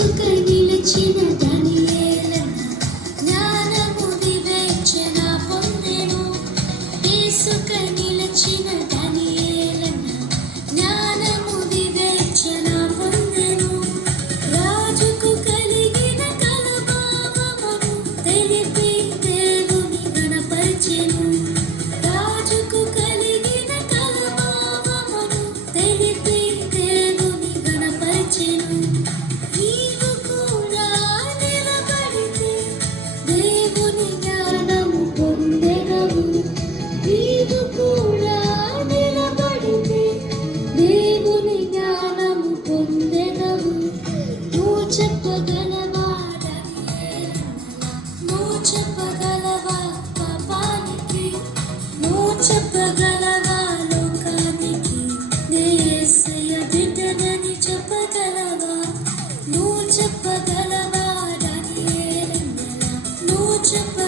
యేసుకై నిలిచిన దానియేలన్న జ్ఞానము వివేచన పొందెను. యేసుకై నిలిచిన దానియేలన్న జ్ఞానము వివేచన పొందెను. రాజుకు కలిగిన కలభావమును తెలిపి దేవుని గణపరచెను. రాజుకు కలిగిన కలభావమును తెలిపి దేవుని గణపరచెను. నీవు కూడా నిలబడితే దేవుని జ్ఞానము పొందెదవు. నీవు కూడా నిలబడితే దేవుని జ్ఞానము పొందెదవు. నువ్వు చెప్పగలవా దానియేలన్నలా? నువ్వు చెప్పగలవా పాపానికి? నువ్వు చెప్పగలవా లోకానికి? నే యేసయ్య బిడ్డనని చెప్పగలవా? నువ్వు చెప్పగలవా దానియేలన్నలా? నువ్వు చెప్ప